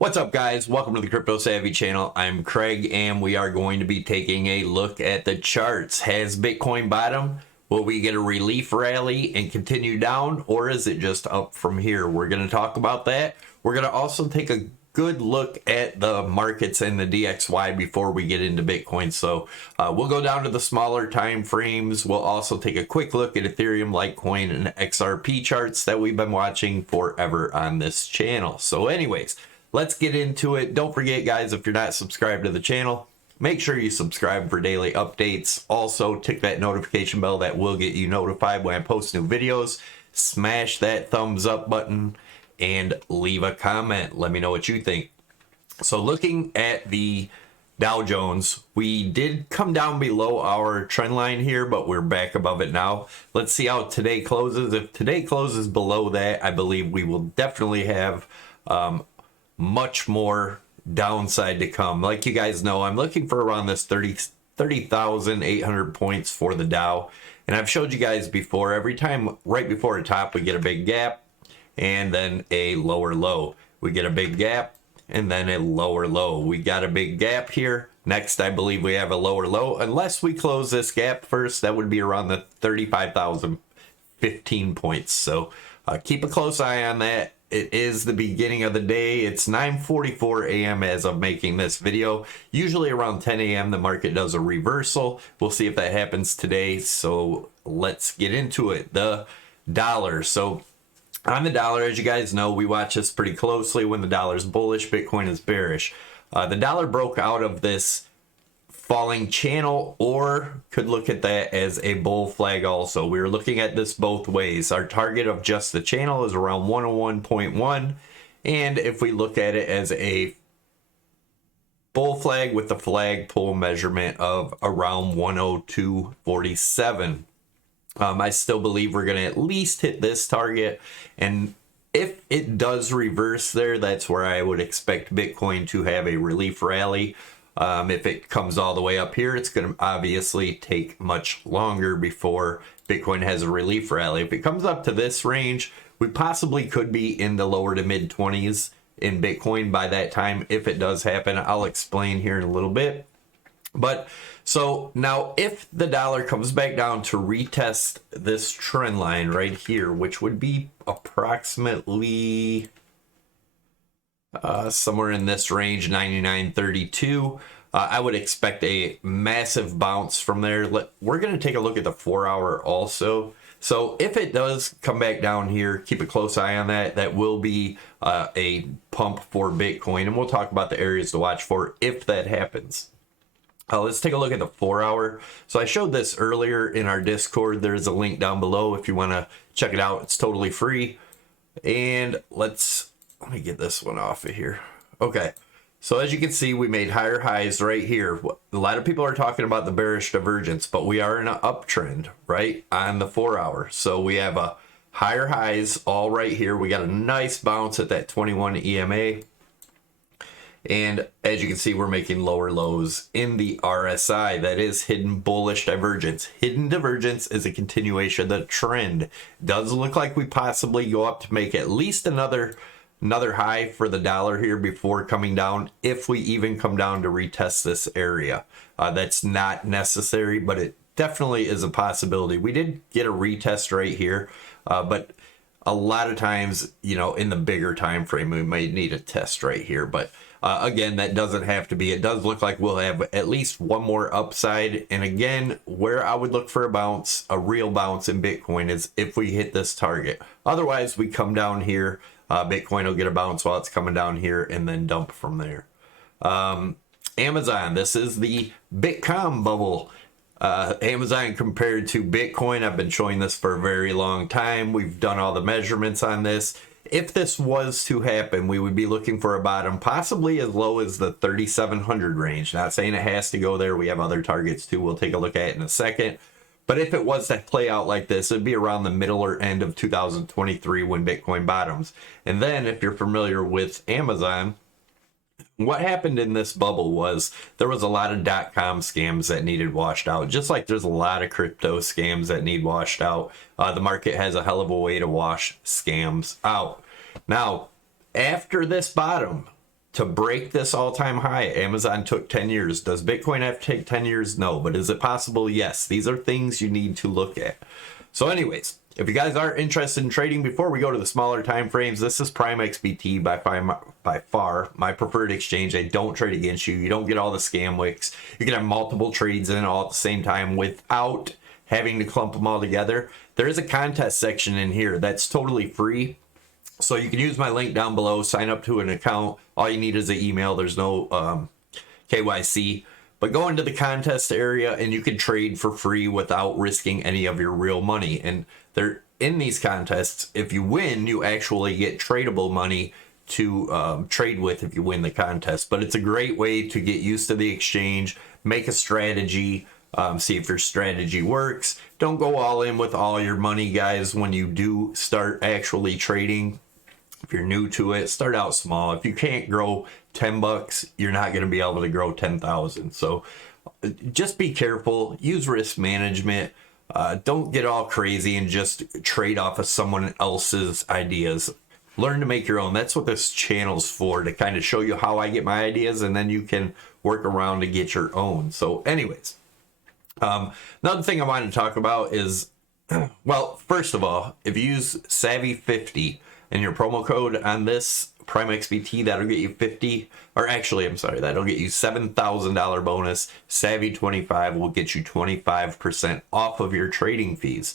What's up, guys? Welcome to the Crypto Savvy channel. I'm Craig, and we are going to be taking a look at the charts. Has Bitcoin bottomed? Will we get a relief rally and continue down, or is it just up from here? We're going to talk about that. We're going to also take a good look at the markets and the DXY before we get into Bitcoin. So we'll go down to the smaller time frames. We'll also take a quick look at Ethereum, Litecoin, and XRP charts that we've been watching forever on this channel. So anyways, let's get into it. Don't forget, guys, if you're not subscribed to the channel, make sure you subscribe for daily updates. Also, tick that notification bell that will get you notified when I post new videos. Smash that thumbs up button and leave a comment. Let me know what you think. So looking at the Dow Jones, we did come down below our trend line here, but we're back above it now. Let's see how today closes. If today closes below that, I believe we will definitely have much more downside to come. Like you guys know, I'm looking for around this 30,800 points for the Dow. And I've showed you guys before, every time right before a top, we get a big gap and then a lower low. We get a big gap and then a lower low. We got a big gap here. Next, I believe we have a lower low. Unless we close this gap first, that would be around the 35,015 points. So keep a close eye on that. It is the beginning of the day. It's 9:44 a.m. as of making this video. Usually around 10 a.m. the market does a reversal. We'll see if that happens today. So let's get into it. The dollar. So on the dollar, as you guys know, we watch this pretty closely. When the dollar's bullish, Bitcoin is bearish. The dollar broke out of this falling channel, or could look at that as a bull flag also. We're looking at this both ways. Our target of just the channel is around 101.1, and if we look at it as a bull flag with the flag pull measurement of around 102.47, I still believe we're going to at least hit this target, and if it does reverse there, that's where I would expect Bitcoin to have a relief rally. If it comes all the way up here, it's going to obviously take much longer before Bitcoin has a relief rally. If it comes up to this range, we possibly could be in the lower to mid 20s in Bitcoin by that time. If it does happen, I'll explain here in a little bit. But so now if the dollar comes back down to retest this trend line right here, which would be approximately somewhere in this range, 99.32, I would expect a massive bounce from there. We're going to take a look at the 4-hour also. So if it does come back down here, keep a close eye on that. That will be a pump for Bitcoin, and we'll talk about the areas to watch for if that happens. Let's take a look at the 4-hour. So I showed this earlier in our Discord. There's a link down below if you want to check it out. It's totally free. And let me get this one off of here. Okay. So as you can see, we made higher highs right here. A lot of people are talking about the bearish divergence, but we are in an uptrend, right, on the 4-hour. So we have a higher highs all right here. We got a nice bounce at that 21 EMA. And as you can see, we're making lower lows in the RSI. That is hidden bullish divergence. Hidden divergence is a continuation of the trend. Does look like we possibly go up to make at least another high for the dollar here before coming down, if we even come down to retest this area. That's not necessary, but it definitely is a possibility. We did get a retest right here, but a lot of times, you know, in the bigger time frame, we may need a test right here. But again, that doesn't have to be. It does look like we'll have at least one more upside. And again, where I would look for a bounce, a real bounce in Bitcoin, is if we hit this target. Otherwise, we come down here. Bitcoin will get a bounce while it's coming down here and then dump from there. Amazon, this is the Bitcoin bubble. Amazon compared to Bitcoin, I've been showing this for a very long time. We've done all the measurements on this. If this was to happen, we would be looking for a bottom possibly as low as the 3,700 range. Not saying it has to go there. We have other targets too. We'll take a look at it in a second. But if it was to play out like this, it'd be around the middle or end of 2023 when Bitcoin bottoms. And then if you're familiar with Amazon, what happened in this bubble was there was a lot of .com scams that needed washed out. Just like there's a lot of crypto scams that need washed out. The market has a hell of a way to wash scams out. Now, after this bottom, to break this all-time high, Amazon took 10 years. Does Bitcoin have to take 10 years? No. But is it possible? Yes. These are things you need to look at. So anyways, if you guys are interested in trading, before we go to the smaller time frames, this is Prime XBT by far my preferred exchange. I don't trade against you. You don't get all the scam wicks. You can have multiple trades in all at the same time without having to clump them all together. There is a contest section in here that's totally free. So you can use my link down below, sign up to an account. All you need is an email. There's no KYC. But go into the contest area and you can trade for free without risking any of your real money. And they're in these contests, if you win, you actually get tradable money to trade with if you win the contest. But it's a great way to get used to the exchange, make a strategy, see if your strategy works. Don't go all in with all your money, guys, when you do start actually trading. If you're new to it, start out small. If you can't grow 10 bucks, you're not going to be able to grow 10,000. So just be careful, use risk management. Don't get all crazy and just trade off of someone else's ideas. Learn to make your own. That's what this channel's for, to kind of show you how I get my ideas, and then you can work around to get your own. So anyways, another thing I wanted to talk about is, well, first of all, if you use Savvy50 and your promo code on this Prime XBT, that'll get you 50, or actually, I'm sorry, that'll get you $7,000 bonus. Savvy25 will get you 25% off of your trading fees.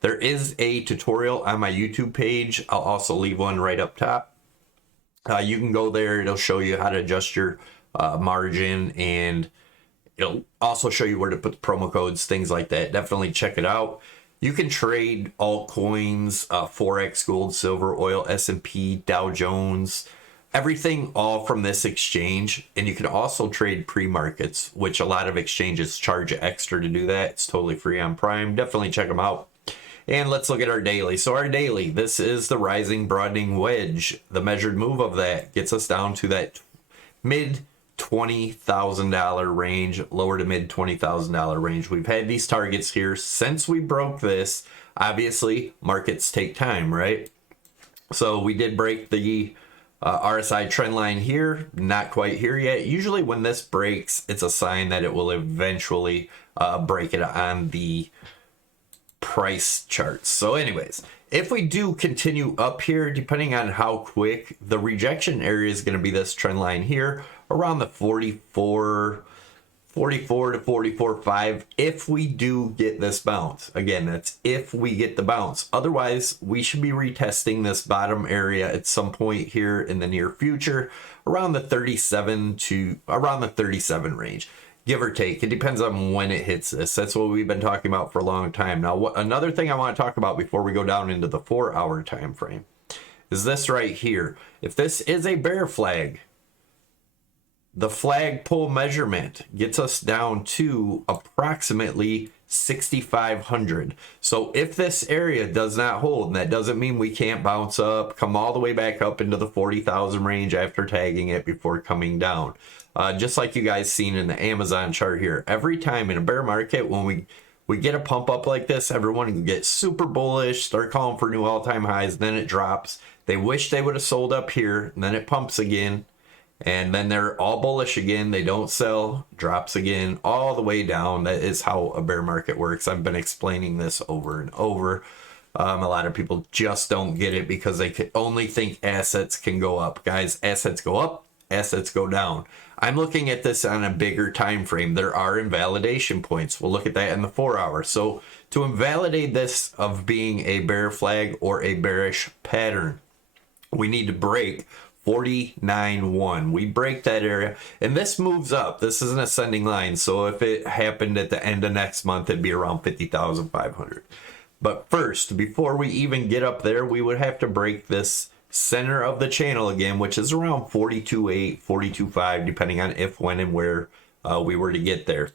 There is a tutorial on my YouTube page. I'll also leave one right up top. You can go there. It'll show you how to adjust your margin, and it'll also show you where to put the promo codes, things like that. Definitely check it out. You can trade altcoins, Forex, gold, silver, oil, S&P, Dow Jones, everything all from this exchange. And you can also trade pre-markets, which a lot of exchanges charge extra to do that. It's totally free on Prime. Definitely check them out. And let's look at our daily. So our daily, this is the rising broadening wedge. The measured move of that gets us down to that mid $20,000 range, lower to mid $20,000 range. We've had these targets here since we broke this. Obviously, markets take time, right? So we did break the RSI trend line here, not quite here yet. Usually when this breaks, it's a sign that it will eventually break it on the price charts. So anyways, if we do continue up here, depending on how quick, the rejection area is going to be this trend line here around the 44 to 44.5 if we do get this bounce. Again, that's if we get the bounce. Otherwise, we should be retesting this bottom area at some point here in the near future around the 37 range. Give or take. It depends on when it hits this. That's what we've been talking about for a long time. Now, another thing I want to talk about before we go down into the 4-hour time frame is this right here. If this is a bear flag, the flagpole measurement gets us down to approximately 6,500. So if this area does not hold, and that doesn't mean we can't bounce up, come all the way back up into the 40,000 range after tagging it before coming down. Just like you guys seen in the Amazon chart here. Every time in a bear market, when we get a pump up like this, everyone gets super bullish, start calling for new all-time highs, then it drops. They wish they would have sold up here, and then it pumps again, and then they're all bullish again. They don't sell, drops again, all the way down. That is how a bear market works. I've been explaining this over and over. A lot of people just don't get it because they can only think assets can go up. Guys, assets go up, assets go down. I'm looking at this on a bigger time frame. There are invalidation points. We'll look at that in the 4-hour. So to invalidate this of being a bear flag or a bearish pattern, we need to break 49.1. We break that area, and this moves up. This is an ascending line. So if it happened at the end of next month, it'd be around 50,500. But first, before we even get up there, we would have to break this center of the channel again, which is around 42.8, 42.5, depending on if, when, and where we were to get there.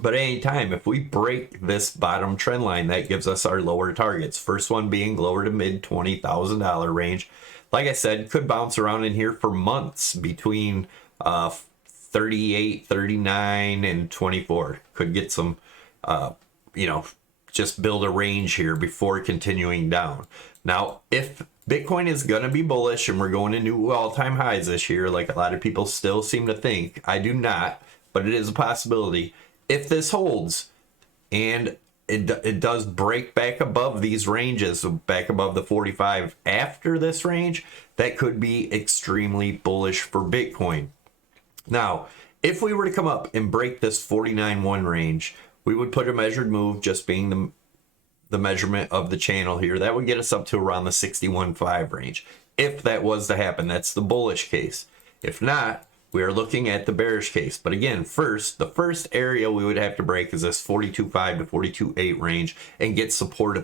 But any time, if we break this bottom trend line, that gives us our lower targets. First one being lower to mid $20,000 range. Like I said, could bounce around in here for months between 38, 39, and 24. Could get some, just build a range here before continuing down. Now, if Bitcoin is going to be bullish and we're going to new all-time highs this year, like a lot of people still seem to think. I do not, but it is a possibility. If this holds and it does break back above these ranges, so back above the 45 after this range, that could be extremely bullish for Bitcoin. Now, if we were to come up and break this 49.1 range, we would put a measured move, just being the measurement of the channel here. That would get us up to around the 61.5 range. If that was to happen, that's the bullish case. If not, we are looking at the bearish case. But again, the first area we would have to break is this 42.5 to 42.8 range and get support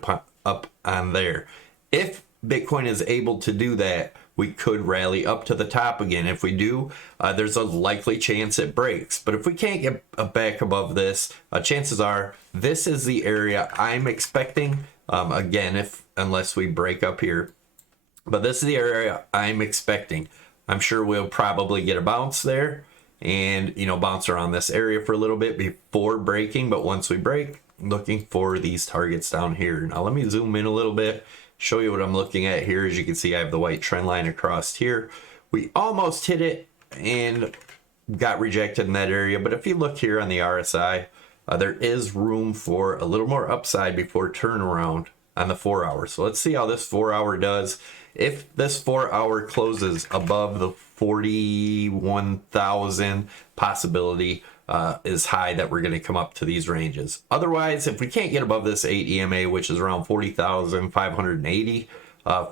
up on there. If Bitcoin is able to do that, we could rally up to the top again. If we do, there's a likely chance it breaks. But if we can't get back above this, chances are this is the area I'm expecting. Again, unless we break up here. But this is the area I'm expecting. I'm sure we'll probably get a bounce there and, bounce around this area for a little bit before breaking. But once we break, looking for these targets down here. Now, let me zoom in a little bit, show you what I'm looking at here. As you can see, I have the white trend line across here. We almost hit it and got rejected in that area. But if you look here on the RSI, there is room for a little more upside before turnaround on the 4 hour. So let's see how this 4 hour does. If this 4 hour closes above the 41,000, possibility is high that we're going to come up to these ranges. Otherwise, if we can't get above this 8 EMA, which is around 40,580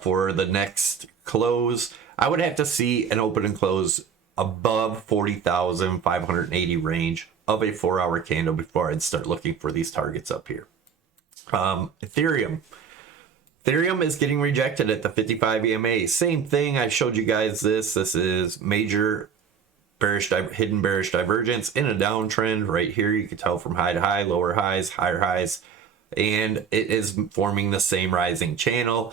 for the next close, I would have to see an open and close above 40,580 range of a 4 hour candle before I'd start looking for these targets up here. Ethereum is getting rejected at the 55 EMA. Same thing. I showed you guys this. This is major hidden bearish divergence in a downtrend right here. You can tell from high to high, lower highs, higher highs, and it is forming the same rising channel.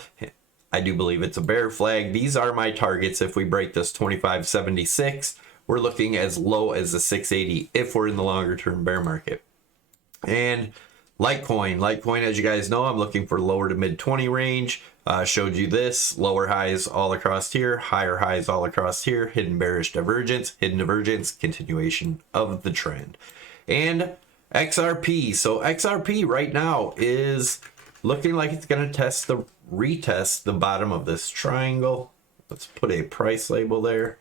I do believe it's a bear flag. These are my targets. If we break this 25.76, we're looking as low as the 680 if we're in the longer term bear market. And Litecoin, as you guys know, I'm looking for lower to mid 20 range. Showed you this, lower highs all across here, higher highs all across here, hidden bearish divergence, hidden divergence, continuation of the trend. And XRP. So XRP right now is looking like it's going to retest the bottom of this triangle. Let's put a price label there.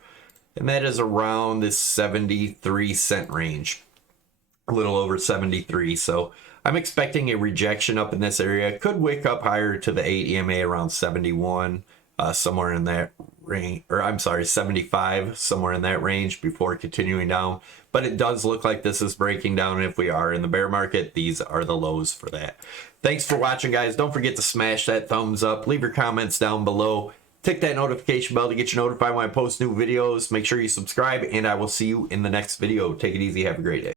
And that is around this 73-cent range. A little over 73. So I'm expecting a rejection up in this area. Could wick up higher to the 8 EMA around 71, somewhere in that range, or I'm sorry, 75, somewhere in that range before continuing down. But it does look like this is breaking down. If we are in the bear market, these are the lows for that. Thanks for watching, guys. Don't forget to smash that thumbs up. Leave your comments down below. Tick that notification bell to get you notified when I post new videos. Make sure you subscribe, and I will see you in the next video. Take it easy. Have a great day.